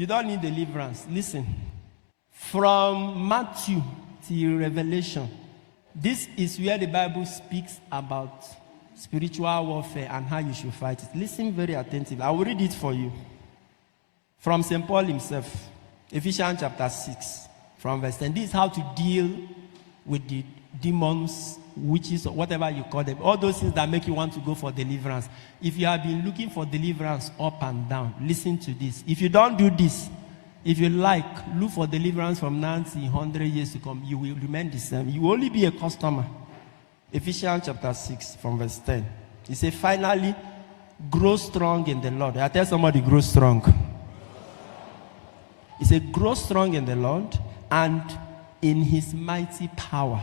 You don't need deliverance. Listen. From Matthew till Revelation, this is where the Bible speaks about spiritual warfare and how you should fight it. Listen very attentively. I will read it for you. From St. Paul himself, Ephesians chapter 6, from verse 10. This is how to deal with the demons, witches, or whatever you call them. All those things that make you want to go for deliverance. If you have been looking for deliverance up and down, listen to this. If you don't do this, if you like, look for deliverance from 90, 100 years to come, you will remain the same. You will only be a customer. Ephesians chapter 6 from verse 10. He said, finally, grow strong in the Lord. I tell somebody, grow strong. He said, grow strong in the Lord and in his mighty power.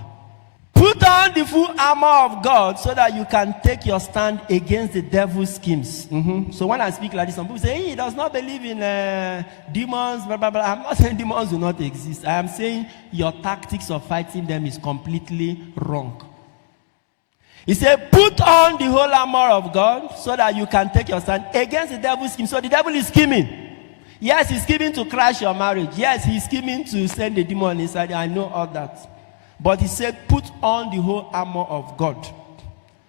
Put on the full armor of God so that you can take your stand against the devil's schemes. So when I speak like this, some people say, hey, he does not believe in demons, blah, blah, blah. I'm not saying demons do not exist. I am saying your tactics of fighting them is completely wrong. He said, put on the whole armor of God so that you can take your stand against the devil's scheme. So the devil is scheming. Yes, he's scheming to crash your marriage. Yes, he's scheming to send the demon inside you. I know all that. But he said, put on the whole armor of God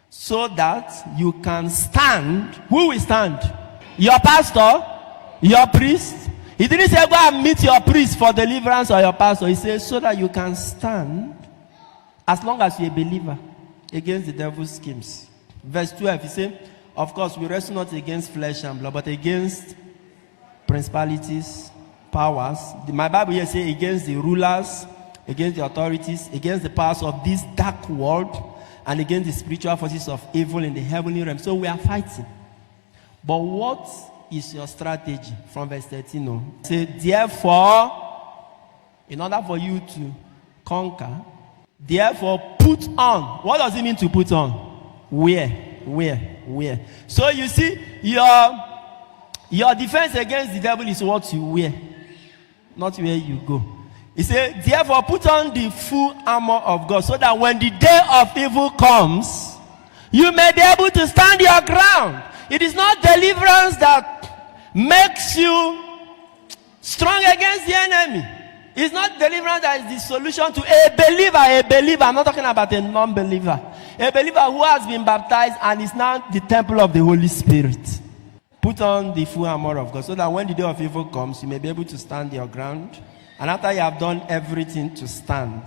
so that you can stand. Who will stand? Your pastor? Your priest? He didn't say, go and meet your priest for deliverance or your pastor. He said, so that you can stand as long as you're a believer against the devil's schemes. Verse 12, he said, of course, we wrestle not against flesh and blood, but against principalities, powers. My Bible here says against the rulers, against the authorities, against the powers of this dark world, and against the spiritual forces of evil in the heavenly realm. So we are fighting. But what is your strategy? From verse 13, no. Say, therefore, in order for you to conquer, therefore put on. What does it mean to put on? Wear. So you see, your defense against the devil is what you wear, not where you go. He said, therefore put on the full armor of God so that when the day of evil comes, you may be able to stand your ground. It is not deliverance that makes you strong against the enemy. It's not deliverance that is the solution to a believer. I'm not talking about a non-believer. A believer who has been baptized and is now the temple of the Holy Spirit. Put on the full armor of God so that when the day of evil comes, you may be able to stand your ground. And after you have done everything to stand,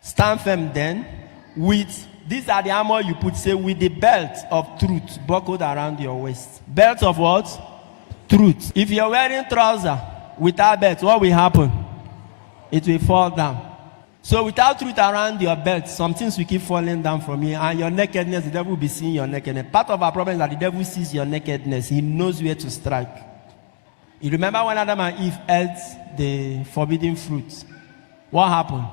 stand firm then with, these are the armor you put, say, with the belt of truth buckled around your waist. Belt of what? Truth. If you're wearing trousers without belt, what will happen? It will fall down. So without truth around your belt, some things will keep falling down from you. And your nakedness, the devil will be seeing your nakedness. Part of our problem is that the devil sees your nakedness. He knows where to strike. You remember when Adam and Eve ate the forbidden fruit? What happened?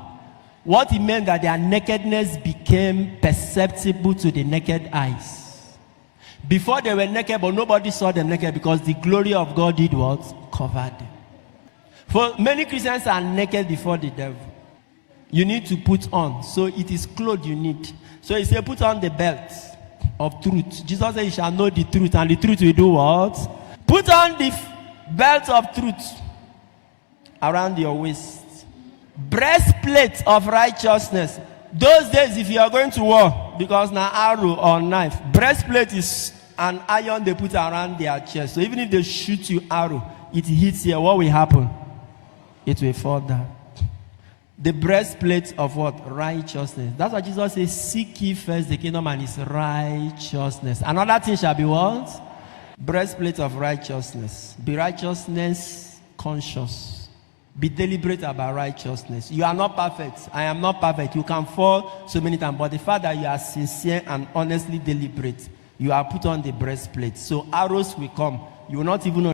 What it meant that their nakedness became perceptible to the naked eyes. Before they were naked, but nobody saw them naked because the glory of God did what? Covered them. For many Christians are naked before the devil. You need to put on. So it is clothes you need. So he said, put on the belt of truth. Jesus said, you shall know the truth, and the truth will do what? Put on the belt of truth around your waist. Breastplate of righteousness. Those days, if you are going to war, because now arrow or knife, breastplate is an iron they put around their chest. So even if they shoot you arrow, it hits here, what will happen? It will fall down. The breastplate of what? Righteousness. That's what Jesus says, seek ye first the kingdom and his righteousness. Another thing shall be what? Breastplate of righteousness. Be righteousness conscious. Be deliberate about righteousness. You are not perfect. I am not perfect. You can fall so many times. But the fact that you are sincere and honestly deliberate, you are put on the breastplate. So arrows will come. You will not even know